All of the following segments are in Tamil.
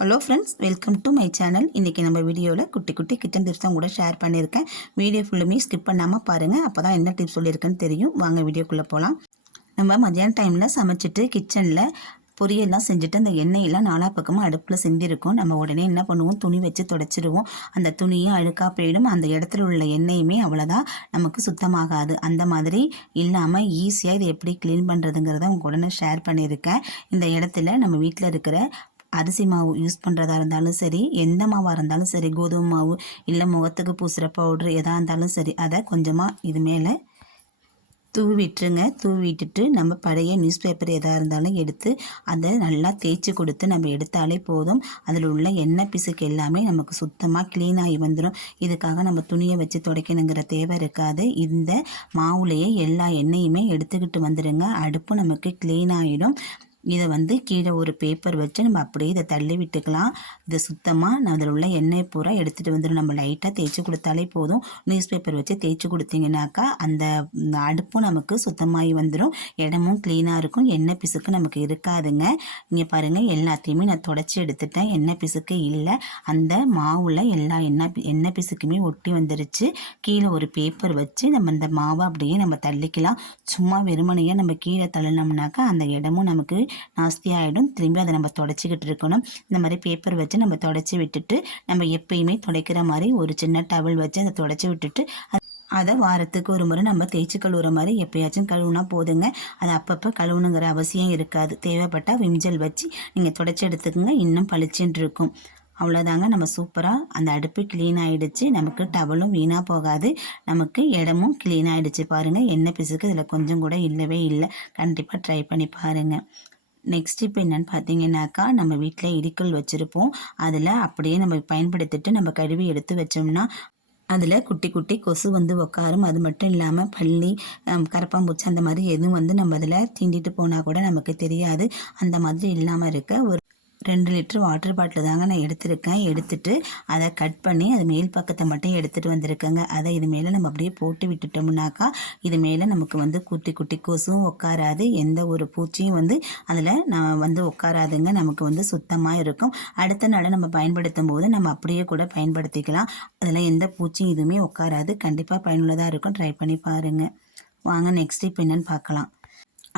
Hello friends, welcome to my channel. இன்றைக்கி நம்ம வீடியோவில் குட்டி குட்டி கிச்சன் டிப்ஸ் தான் கூட ஷேர் பண்ணியிருக்கேன். வீடியோ ஃபுல்லுமே ஸ்கிப் பண்ணாமல் பாருங்கள். அப்போ தான் என்ன டிப்ஸ் சொல்லியிருக்கேன்னு தெரியும். வாங்க வீடியோக்குள்ளே போகலாம். நம்ம மதியான டைமில் சமைச்சிட்டு கிச்சனில் பொரியெல்லாம் செஞ்சுட்டு அந்த எண்ணெயெல்லாம் நாலா பக்கமாக அடுப்பில் செஞ்சுருக்கோம். நம்ம உடனே என்ன பண்ணுவோம், துணி வச்சு தொடச்சிடுவோம். அந்த துணியும் அழுக்காக போயிடும். அந்த இடத்துல உள்ள எண்ணெயுமே அவ்வளோதான் நமக்கு சுத்தமாகாது. அந்த மாதிரி இல்லாமல் ஈஸியாக இதை எப்படி க்ளீன் பண்ணுறதுங்கிறத உங்க உடனே ஷேர் பண்ணியிருக்கேன். இந்த இடத்துல நம்ம வீட்டில் இருக்கிற அரிசி மாவு யூஸ் பண்ணுறதா இருந்தாலும் சரி, எந்த மாவாக இருந்தாலும் சரி, கோதுமை மாவு இல்லை முகத்துக்கு பூசுகிற பவுட்ரு எதாக இருந்தாலும் சரி, அதை கொஞ்சமாக இது மேலே தூவி விட்டுருங்க. தூவி விட்டுட்டு நம்ம பழைய நியூஸ் பேப்பர் எதாக இருந்தாலும் எடுத்து அதை நல்லா தேய்ச்சி கொடுத்து நம்ம எடுத்தாலே போதும். அதில் உள்ள எண்ணெய் பிசுக்கு எல்லாமே நமக்கு சுத்தமாக க்ளீன் ஆகி வந்துடும். இதுக்காக நம்ம துணியை வச்சு துடைக்கணுங்கிற தேவை இருக்காது. இந்த மாவுலேயே எல்லா எண்ணெயுமே எடுத்துக்கிட்டு வந்துடுங்க. அடுப்பு நமக்கு க்ளீன் ஆகிடும். இதை கீழே ஒரு பேப்பர் வச்சு நம்ம அப்படியே இதை தள்ளி விட்டுக்கலாம். இதை சுத்தமாக அதில் உள்ள எண்ணெய் பூரா எடுத்துகிட்டு வந்துடும். நம்ம லைட்டாக தேய்ச்சி கொடுத்தாலே போதும். நியூஸ் பேப்பர் வச்சு தேய்ச்சி கொடுத்தீங்கன்னாக்கா அந்த அடுப்பும் நமக்கு சுத்தமாகி வந்துடும். இடமும் க்ளீனாக இருக்கும். எண்ணெய் பிசுக்கு நமக்கு இருக்காதுங்க. இங்கே பாருங்கள், எல்லாத்தையுமே நான் தொடச்சி எடுத்துட்டேன். எண்ணெய் பிசுக்கு இல்லை. அந்த மாவில் எல்லா எண்ணெய் பிசுக்குமே ஒட்டி வந்துருச்சு. கீழே ஒரு பேப்பர் வச்சு நம்ம இந்த மாவை அப்படியே நம்ம தள்ளிக்கலாம். சும்மா வெறுமனையாக நம்ம கீழே தள்ளினோம்னாக்கா அந்த இடமும் நமக்கு நாஸ்தி ஆகிடும். திரும்பி அதை நம்ம தொடச்சிக்கிட்டு இருக்கணும். இந்த மாதிரி பேப்பர் வச்சு நம்ம தொடச்சி விட்டுட்டு நம்ம எப்பயுமே துடைக்கிற மாதிரி ஒரு சின்ன டவல் வச்சு அதை தொடச்சி விட்டுட்டு அதை வாரத்துக்கு ஒரு முறை நம்ம தேய்ச்சி கழுவுற மாதிரி எப்பயாச்சும் கழுவுனா போதுங்க. அது அப்பப்போ கழுவுணுங்கிற அவசியம் இருக்காது. தேவைப்பட்டால் விம்ஜல் வச்சு நீங்கள் தொடச்சி எடுத்துக்கோங்க. இன்னும் பளிச்சுன்னு இருக்கும். அவ்வளோதாங்க, நம்ம சூப்பராக அந்த அடுப்பு க்ளீன் ஆகிடுச்சு. நமக்கு டவலும் வீணாக போகாது. நமக்கு இடமும் க்ளீன் ஆகிடுச்சு. பாருங்கள், எண்ணெய் பிசுக்கு இதில் கொஞ்சம் கூட இல்லவே இல்லை. கண்டிப்பாக ட்ரை பண்ணி பாருங்கள். நெக்ஸ்ட் இப்போ என்னென்னு பார்த்தீங்கன்னாக்கா, நம்ம வீட்டில் இடிக்கல் வச்சுருப்போம். அதில் அப்படியே நம்ம பயன்படுத்திட்டு நம்ம கழுவி எடுத்து வச்சோம்னா அதில் குட்டி குட்டி கொசு உட்காரும். அது மட்டும் இல்லாமல் பல்லி, கரப்பாம்பூச்சி அந்த மாதிரி எதுவும் நம்ம அதில் தீண்டிட்டு போனால் கூட நமக்கு தெரியாது. அந்த மாதிரி இல்லாமல் இருக்க ஒரு 2 லிட்டர் வாட்டர் பாட்டில் தாங்க நான் எடுத்திருக்கேன். எடுத்துட்டு அதை கட் பண்ணி அது மேல் பக்கத்தை மட்டும் எடுத்துகிட்டு வந்திருக்கேங்க. அதை இது மேலே நம்ம அப்படியே போட்டு விட்டுட்டோம்னாக்கா இது மேலே நமக்கு குட்டி குட்டி கொசுவும் உட்காராது. எந்த ஒரு பூச்சியும் அதில் நான் உட்காராதுங்க. நமக்கு சுத்தமாக இருக்கும். அடுத்த நாள் நம்ம பயன்படுத்தும் போது நம்ம அப்படியே கூட பயன்படுத்திக்கலாம். அதில் எந்த பூச்சியும் எதுவுமே உட்காராது. கண்டிப்பாக பயனுள்ளதாக இருக்கும். ட்ரை பண்ணி பாருங்கள். வாங்க நெக்ஸ்ட் இப்போ என்னென்னு பார்க்கலாம்.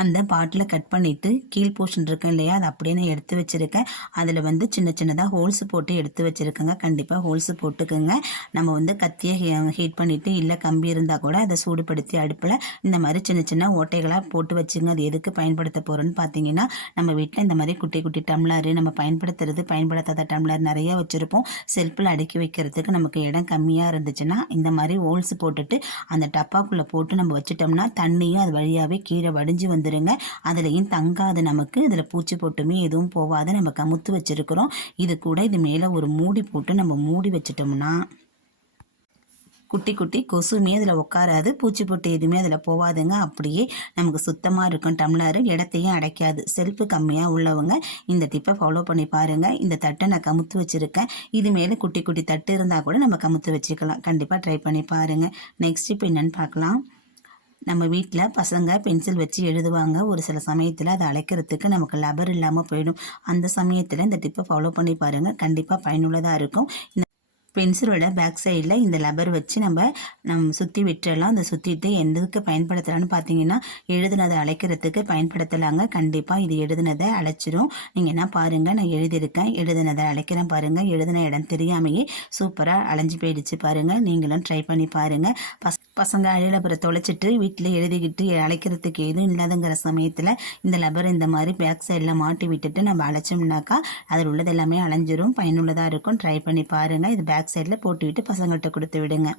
அந்த பாட்டில் கட் பண்ணிவிட்டு கீழ் போர்ஷன் இருக்கேன் இல்லையா, அதை அப்படியே நான் எடுத்து வச்சுருக்கேன். அதில் சின்ன சின்னதாக ஹோல்ஸ் போட்டு எடுத்து வச்சுருக்கேங்க. கண்டிப்பாக ஹோல்ஸ் போட்டுக்கோங்க. நம்ம கத்தியை ஹீட் பண்ணிவிட்டு இல்லை கம்பி இருந்தால் கூட அதை சூடுபடுத்தி அடுப்பில் இந்த மாதிரி சின்ன சின்ன ஓட்டைகளாக போட்டு வச்சுங்க. அது எதுக்கு பயன்படுத்த போகிறோன்னு பார்த்தீங்கன்னா, நம்ம வீட்டில் இந்த மாதிரி குட்டி குட்டி டம்ளர் நம்ம பயன்படுத்தாத டம்ளர் நிறையா வச்சுருப்போம். செல்ஃபில் அடுக்கி வைக்கிறதுக்கு நமக்கு இடம் கம்மியாக இருந்துச்சுன்னா இந்த மாதிரி ஹோல்ஸ் போட்டுட்டு அந்த டப்பாக்குள்ளே போட்டு நம்ம வச்சுட்டோம்னா தண்ணியும் அது வழியாகவே கீழே வடிஞ்சு வந்துடுங்க. அதுலேயும் தங்காது. நமக்கு இதில் பூச்சி போட்டுமே எதுவும் போகாது. நம்ம கமுத்து வச்சுருக்கிறோம். இது கூட இது மேலே ஒரு மூடி போட்டு நம்ம மூடி வச்சிட்டோம்னா குட்டி குட்டி கொசுமே அதில் உட்காராது. பூச்சி போட்டு எதுவுமே அதில் போகாதுங்க. அப்படியே நமக்கு சுத்தமாக இருக்கும். டம்ளர் இடத்தையும் அடைக்காது. செல்ஃபு கம்மியாக உள்ளவங்க இந்த டிப்பை ஃபாலோ பண்ணி பாருங்கள். இந்த தட்டை நான் கமுத்து வச்சுருக்கேன். இது மேலே குட்டி குட்டி தட்டு இருந்தால் கூட நம்ம கமுத்து வச்சுக்கலாம். கண்டிப்பாக ட்ரை பண்ணி பாருங்கள். நெக்ஸ்ட் இப்போ என்னென்னு பார்க்கலாம். நம்ம வீட்டில் பசங்க பென்சில் வச்சு எழுதுவாங்க. ஒரு சில சமயத்தில் அதை அழைக்கிறதுக்கு நமக்கு லப்பர் இல்லாமல் போயிடும். அந்த சமயத்தில் இந்த டிப்பை ஃபாலோ பண்ணி பாருங்கள். கண்டிப்பாக பயனுள்ளதாக இருக்கும். பென்சிலோட பேக் சைடில் இந்த லப்பர் வச்சு நம்ம சுற்றி விட்டுறலாம். அதை சுற்றிட்டு எதுக்கு பயன்படுத்தலான்னு பார்த்தீங்கன்னா, எழுதுனதை அழைக்கிறதுக்கு பயன்படுத்தலாங்க. கண்டிப்பாக இது எழுதுனதை அழைச்சிரும். நீங்கள் என்ன பாருங்கள், நான் எழுதியிருக்கேன். எழுதுனதை அழைக்கிறேன் பாருங்கள். எழுதின இடம் தெரியாமையே சூப்பராக அலைஞ்சு போயிடுச்சு பாருங்கள். நீங்களும் ட்ரை பண்ணி பாருங்கள். பசங்க அப்புறம் தொலைச்சிட்டு வீட்டில் எழுதிக்கிட்டு அழைக்கிறதுக்கு எதுவும் இல்லாதங்கிற சமயத்தில் இந்த லப்பர் இந்த மாதிரி பேக் சைடில் மாட்டி விட்டுட்டு நம்ம அழைச்சோம்னாக்கா அதில் உள்ளது எல்லாமே அலைஞ்சிரும். பயனுள்ளதாக இருக்கும். ட்ரை பண்ணி பாருங்கள். இது பேக் சைடில் போட்டு விட்டு பசங்கள்கிட்ட கொடுத்து விடுங்க.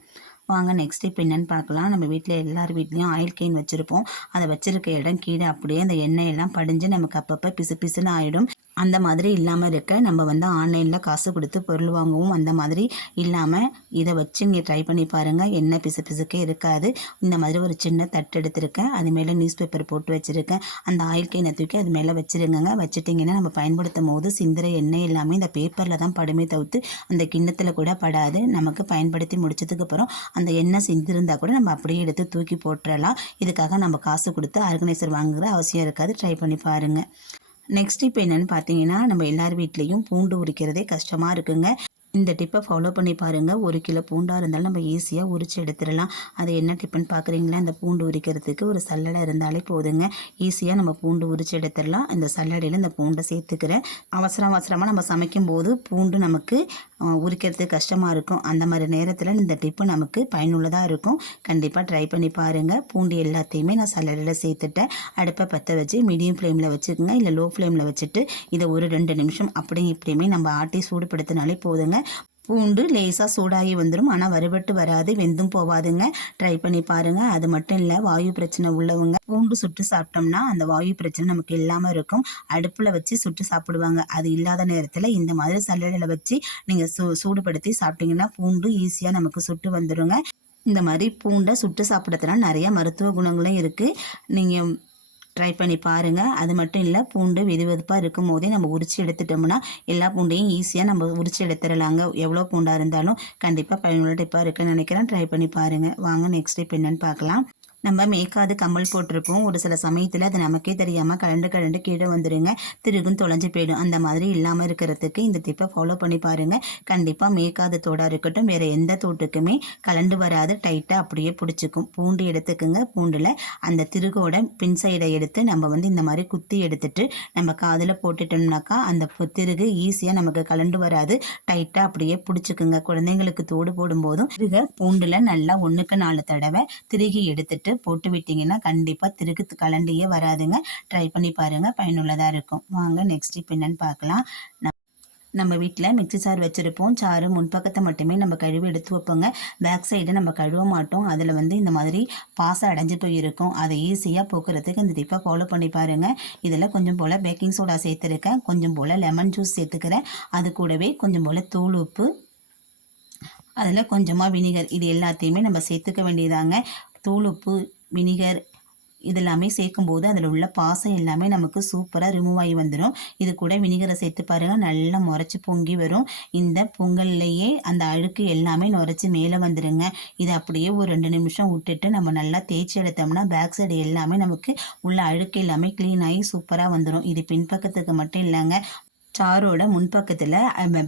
வாங்க நெக்ஸ்ட் இப்போ என்னென்னு பார்க்கலாம். நம்ம வீட்டில் எல்லார் வீட்லேயும் ஆயில் கேன் வச்சுருப்போம். அதை வச்சுருக்க இடம் கீழே அப்படியே அந்த எண்ணெயெல்லாம் படிஞ்சு நமக்கு அப்பப்போ பிசு பிசுன்னு ஆகிடும். அந்த மாதிரி இல்லாமல் இருக்க நம்ம ஆன்லைனில் காசு கொடுத்து பொருள் வாங்குவோம். அந்த மாதிரி இல்லாமல் இதை வச்சு இங்கே ட்ரை பண்ணி பாருங்கள். எண்ணெய் பிசு பிசுக்கே இருக்காது. இந்த மாதிரி ஒரு சின்ன தட்டு எடுத்திருக்கேன். அது மேலே நியூஸ் பேப்பர் போட்டு வச்சுருக்கேன். அந்த ஆயில் கேனை தூக்கி அது மேலே வச்சுருங்க. வச்சுட்டிங்கன்னா நம்ம பயன்படுத்தும் போது சிந்திர எண்ணெய் எல்லாமே இந்த பேப்பரில் தான் படுமே தவிர்த்து அந்த கிண்ணத்தில் கூட படாது. நமக்கு பயன்படுத்தி முடிச்சதுக்கப்புறம் அந்த எண்ணெய் சிந்திருந்தால் கூட நம்ம அப்படியே எடுத்து தூக்கி போட்டுடலாம். இதுக்காக நம்ம காசு கொடுத்து ஆர்கனைசர் வாங்குகிற அவசியம் இருக்காது. ட்ரை பண்ணி பாருங்கள். நெக்ஸ்ட் இப்போ என்னென்னு பார்த்தீங்கன்னா, நம்ம எல்லார் வீட்லேயும் பூண்டு உரிக்கிறதே கஷ்டமாக இருக்குங்க. இந்த டிப்பை ஃபாலோ பண்ணி பாருங்கள். 1 கிலோ பூண்டாக இருந்தாலும் நம்ம ஈஸியாக உரிச்சு எடுத்துடலாம். அது என்ன டிப்புன்னு பார்க்குறீங்களா? இந்த பூண்டு உரிக்கிறதுக்கு ஒரு சல்லடை இருந்தாலே போதுங்க. ஈஸியாக நம்ம பூண்டு உரிச்சு எடுத்துடலாம். இந்த சல்லடையில் இந்த பூண்டை சேர்த்துக்கிறேன். அவசரமாக நம்ம சமைக்கும்போது பூண்டு நமக்கு உரிக்கிறதுக்கு கஷ்டமாக இருக்கும். அந்த மாதிரி நேரத்தில் இந்த டிப்பு நமக்கு பயனுள்ளதாக இருக்கும். கண்டிப்பாக ட்ரை பண்ணி பாருங்கள். பூண்டு எல்லாத்தையுமே நான் சல்லடையில் சேர்த்துட்டேன். அடுப்பை பற்ற வச்சு மீடியம் ஃப்ளேமில் வச்சுக்கோங்க, இல்லை லோ ஃப்ளேமில் வச்சுட்டு இதை ஒரு 2 நிமிஷம் அப்படியும் இப்படியுமே நம்ம ஆட்டி சூடுபடுத்தினாலே போதுங்க. பூண்டு லேசாக சூடாகி வந்துடும். ஆனால் வறுபட்டு வராது, வெந்தும் போவாதுங்க. ட்ரை பண்ணி பாருங்கள். அது மட்டும் இல்லை, வாயு பிரச்சனை உள்ளவங்க பூண்டு சுட்டு சாப்பிட்டோம்னா அந்த வாயு பிரச்சனை நமக்கு இல்லாமல் இருக்கும். அடுப்பில் வச்சு சுட்டு சாப்பிடுவாங்க. அது இல்லாத நேரத்தில் இந்த மாதிரி சல்லடையில் வச்சு நீங்கள் சூடுபடுத்தி சாப்பிட்டீங்கன்னா பூண்டு ஈஸியாக நமக்கு சுட்டு வந்துடுங்க. இந்த மாதிரி பூண்டை சுட்டு சாப்பிட்றதுனால நிறைய மருத்துவ குணங்களும் இருக்குது. நீங்கள் ட்ரை பண்ணி பாருங்கள். அது மட்டும் இல்லை, பூண்டு வெதுவெதுப்பாக இருக்கும் போதே நம்ம உரித்து எடுத்துட்டோம்னா எல்லா பூண்டையும் ஈஸியாக நம்ம உரித்து எடுத்துடலாங்க. எவ்வளோ பூண்டாக இருந்தாலும் கண்டிப்பாக பயனுள்ள டிப்பாக இருக்குன்னு நினைக்கிறேன். ட்ரை பண்ணி பாருங்கள். வாங்க நெக்ஸ்ட் டிப் என்னென்னு பார்க்கலாம். நம்ம மேய்க்காது கம்மல் போட்டிருப்போம். ஒரு சில சமயத்தில் அது நமக்கே தெரியாமல் கலண்டு கீழே வந்துடுங்க. திருகும் தொலைஞ்சு போயிடும். அந்த மாதிரி இல்லாமல் இருக்கிறதுக்கு இந்த டிப்பை ஃபாலோ பண்ணி பாருங்கள். கண்டிப்பாக மேய்க்காத தோடாக இருக்கட்டும், வேறு எந்த தோட்டுக்குமே கலண்டு வராது, டைட்டாக அப்படியே பிடிச்சிக்கும். பூண்டு எடுத்துக்குங்க. பூண்டில் அந்த திருகோட பின் சைடை எடுத்து நம்ம இந்த மாதிரி குத்தி எடுத்துட்டு நம்ம காதில் போட்டுட்டோம்னாக்கா அந்த திருகு ஈஸியாக நமக்கு கலண்டு வராது, டைட்டாக அப்படியே பிடிச்சிக்குங்க. குழந்தைங்களுக்கு தோடு போடும்போதும் திருக பூண்டில் நல்லா 1க்கு 4 தடவை திருகி எடுத்துட்டு போட்டு விட்டீங்கன்னா கண்டிப்பாக திருகு கலண்டியே வராதுங்க. ட்ரை பண்ணி பாருங்கள். பயனுள்ளதாக இருக்கும். வாங்க நெக்ஸ்ட் இப்போ என்னன்னு பார்க்கலாம். நம்ம வீட்டில் மிக்சி சார் வச்சுருப்போம். சாறு முன்பக்கத்தை மட்டுமே நம்ம கழுவி எடுத்து வைப்போங்க. பேக் சைடை நம்ம கழுவ மாட்டோம். அதில் இந்த மாதிரி பாசம் அடைஞ்சு போயிருக்கும். அதை ஈஸியாக போக்குறதுக்கு இந்த டிப்பை ஃபாலோ பண்ணி பாருங்கள். இதில் கொஞ்சம் போல் பேக்கிங் சோடா சேர்த்துருக்கேன், கொஞ்சம் போல் லெமன் ஜூஸ் சேர்த்துக்கிறேன், அது கூடவே கொஞ்சம் போல் தூள் உப்பு, அதில் கொஞ்சமாக வினிகர், இது எல்லாத்தையுமே நம்ம சேர்த்துக்க வேண்டியதாங்க. தூள் உப்பு, வினிகர் இதெல்லாமே சேர்க்கும்போது அதில் உள்ள பாசம் எல்லாமே நமக்கு சூப்பராக ரிமூவ் ஆகி வந்துடும். இது கூட வினிகரை சேர்த்து பாருங்கள், நல்லா முறைச்சி பொங்கி வரும். இந்த பொங்கல்லையே அந்த அழுக்கு எல்லாமே நுரைச்சி மேலே வந்துடுங்க. இதை அப்படியே ஒரு 2 நிமிஷம் விட்டுட்டு நம்ம நல்லா தேய்ச்சி எடுத்தோம்னா பேக் சைடு எல்லாமே நமக்கு உள்ள அழுக்கு எல்லாமே க்ளீன் ஆகி சூப்பராக வந்துடும். இது பின்பக்கத்துக்கு மட்டும் இல்லைங்க, சாரோட முன்பக்கத்தில்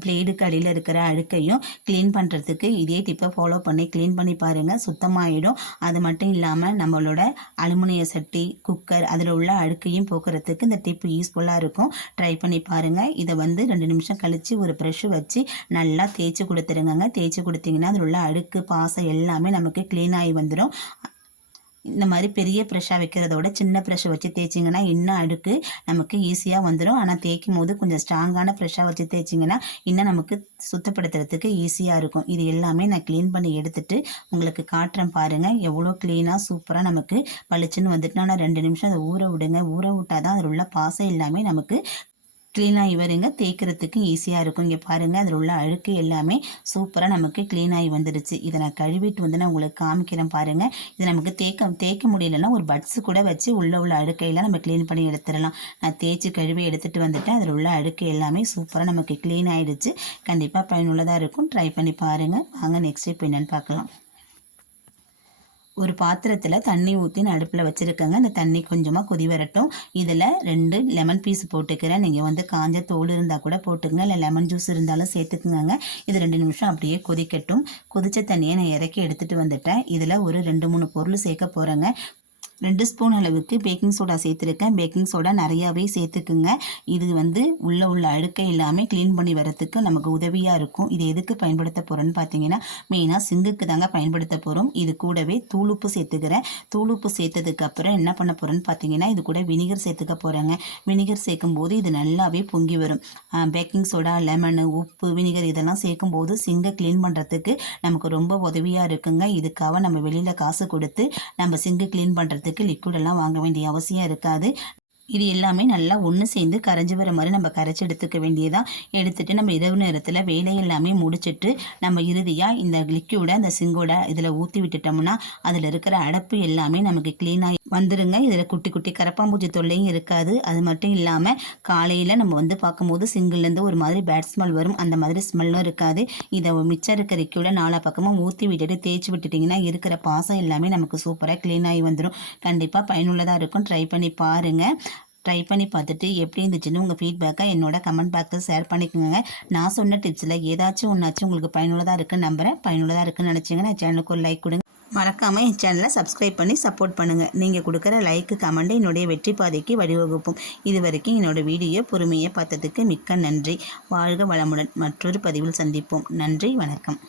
பிளேடுக்கு அடியில் இருக்கிற அழுக்கையும் க்ளீன் பண்ணுறதுக்கு இதே டிப்பை ஃபாலோ பண்ணி க்ளீன் பண்ணி பாருங்கள், சுத்தமாகிடும். அது மட்டும் இல்லாமல் நம்மளோட அலுமினிய சட்டி, குக்கர் அதில் உள்ள அழுக்கையும் போக்குறதுக்கு இந்த டிப்பு யூஸ்ஃபுல்லாக இருக்கும். ட்ரை பண்ணி பாருங்கள். இதை 2 நிமிஷம் கழித்து ஒரு ப்ரெஷ்ஷு வச்சு நல்லா தேய்ச்சி கொடுத்துருங்க. தேய்ச்சி கொடுத்தீங்கன்னா அதில் உள்ள அழுக்கு பாசம் எல்லாமே நமக்கு க்ளீன் ஆகி வந்துடும். இந்த மாதிரி பெரிய ப்ரெஷ்ஷாக வைக்கிறதோட சின்ன ப்ரெஷ்ஷை வச்சு தேய்ச்சிங்கன்னா இன்னும் அழுக்கு நமக்கு ஈஸியாக வந்துடும். ஆனால் தேய்க்கும் போது கொஞ்சம் ஸ்ட்ராங்கான ப்ரெஷ்ஷாக வச்சு தேய்ச்சிங்கன்னா இன்னும் நமக்கு சுத்தப்படுத்துறதுக்கு ஈஸியாக இருக்கும். இது எல்லாமே நான் க்ளீன் பண்ணி எடுத்துகிட்டு உங்களுக்கு காட்டுறேன் பாருங்கள். எவ்வளோ க்ளீனாக சூப்பராக நமக்கு பளிச்சுன்னு வந்துட்டு நான் 2 நிமிஷம் அதை ஊற விடுங்க. ஊற விட்டால் தான் அதில் உள்ள பாசம் எல்லாமே நமக்கு க்ளீனாகி வருங்க. தேய்க்கிறதுக்கு ஈஸியாக இருக்கும். இங்கே பாருங்கள், அதில் உள்ள அழுக்கு எல்லாமே சூப்பராக நமக்கு க்ளீனாகி வந்துடுச்சு. இதை நான் கழுவிட்டு நான் உங்களுக்கு காமிக்கிறேன் பாருங்கள். இது நமக்கு தேய்க்க முடியலன்னா ஒரு பட்ஸு கூட வச்சு உள்ள அழுக்கையெல்லாம் நம்ம க்ளீன் பண்ணி எடுத்துடலாம். நான் தேய்ச்சி கழுவி எடுத்துகிட்டு வந்துட்டேன். அதில் உள்ள அழுக்கு எல்லாமே சூப்பராக நமக்கு க்ளீன் ஆகிடுச்சு. கண்டிப்பாக பயனுள்ளதாக இருக்கும். ட்ரை பண்ணி பாருங்கள். வாங்க நெக்ஸ்ட் இப்போ என்னென்னு பார்க்கலாம். ஒரு பாத்திரத்தில் தண்ணி ஊற்றி அடுப்பில் வச்சுருக்கேங்க. அந்த தண்ணி கொஞ்சமாக கொதி வரட்டும். இதில் 2 லெமன் பீஸ் போட்டுக்கிறேன். நீங்கள் காஞ்ச தோல் இருந்தால் கூட போட்டுக்கங்க, இல்லை லெமன் ஜூஸ் இருந்தாலும் சேர்த்துக்குங்க. இது 2 நிமிஷம் அப்படியே கொதிக்கட்டும். கொதித்த தண்ணியை நான் இறக்கி எடுத்துகிட்டு வந்துட்டேன். இதில் ஒரு 2-3 பொருள் சேர்க்க போகிறேங்க. 2 ஸ்பூன் அளவுக்கு பேக்கிங் சோடா சேர்த்துருக்கேன். பேக்கிங் சோடா நிறையாவே சேர்த்துக்குங்க. இது உள்ள அழுக்கை எல்லாமே க்ளீன் பண்ணி வரத்துக்கு நமக்கு உதவியாக இருக்கும். இது எதுக்கு பயன்படுத்த போகிறோன்னு பார்த்தீங்கன்னா மெயினாக சிங்குக்கு தாங்க பயன்படுத்த போகிறோம். இது கூடவே தூளுப்பு சேர்த்துக்கிறேன். தூளுப்பு சேர்த்ததுக்கப்புறம் என்ன பண்ண போகிறேன்னு பார்த்தீங்கன்னா இது கூட வினிகர் சேர்த்துக்க போகிறேங்க. வினிகர் சேர்க்கும் போது இது நல்லாவே பொங்கி வரும். பேக்கிங் சோடா, லெமனு, உப்பு, வினிகர் இதெல்லாம் சேர்க்கும் போது சிங்கை க்ளீன் பண்ணுறதுக்கு நமக்கு ரொம்ப உதவியாக இருக்குங்க. இதுக்காக நம்ம வெளியில் காசு கொடுத்து நம்ம சிங்கு க்ளீன் பண்ணுறதுக்கு லிக்விடெல்லாம் வாங்க வேண்டிய அவசியம் இருக்காது. இது எல்லாமே நல்லா ஒன்று சேர்ந்து கரைஞ்சி வர மாதிரி நம்ம கரைச்சி எடுத்துக்க வேண்டியதான். எடுத்துகிட்டு நம்ம இரவு நேரத்தில் வேலை எல்லாமே முடிச்சுட்டு நம்ம இறுதியாக இந்த லிக்யூடை அந்த சிங்கோட இதில் ஊற்றி விட்டுட்டோம்னா அதில் இருக்கிற அடப்பு எல்லாமே நமக்கு க்ளீனாகி வந்துடுங்க. இதில் குட்டி குட்டி கரப்பாம்பூச்சி தொல்லையும் இருக்காது. அது மட்டும் இல்லாமல் காலையில் நம்ம பார்க்கும்போது சிங்கிள்லேருந்து ஒரு மாதிரி பேட் ஸ்மெல் வரும். அந்த மாதிரி ஸ்மெல்லும் இருக்காது. இதை மிச்சம் இருக்கிற லிக்யூடை 4 பக்கமும் ஊற்றி விட்டுட்டு தேய்ச்சி விட்டுட்டிங்கன்னா இருக்கிற பாசம் எல்லாமே நமக்கு சூப்பராக க்ளீனாகி வந்துடும். கண்டிப்பாக பயனுள்ளதாக இருக்கும். ட்ரை பண்ணி பாருங்கள். ட்ரை பண்ணி பார்த்துட்டு எப்படி இருந்துச்சுன்னு உங்கள் ஃபீட்பேக்கை என்னோட கமெண்ட் பாக்ஸில் ஷேர் பண்ணிக்கோங்க. நான் சொன்ன டிப்ஸில் ஏதாச்சும் ஒன்றாச்சும் உங்களுக்கு பயனுள்ளதாக இருக்குன்னு நம்புகிறேன். பயனுள்ளதாக இருக்குன்னு நினச்சிங்கன்னா சேனலுக்கு ஒரு லைக் கொடுங்க. மறக்காமல் என் சேனலை சப்ஸ்கிரைப் பண்ணி சப்போர்ட் பண்ணுங்கள். நீங்கள் கொடுக்குற லைக்கு கமெண்ட் என்னுடைய வெற்றி பாதைக்கு வழிவகுப்போம். இது வரைக்கும் என்னோடய வீடியோ பொறுமையை பார்த்ததுக்கு மிக்க நன்றி. வாழ்க வளமுடன். மற்றொரு பதிவில் சந்திப்போம். நன்றி, வணக்கம்.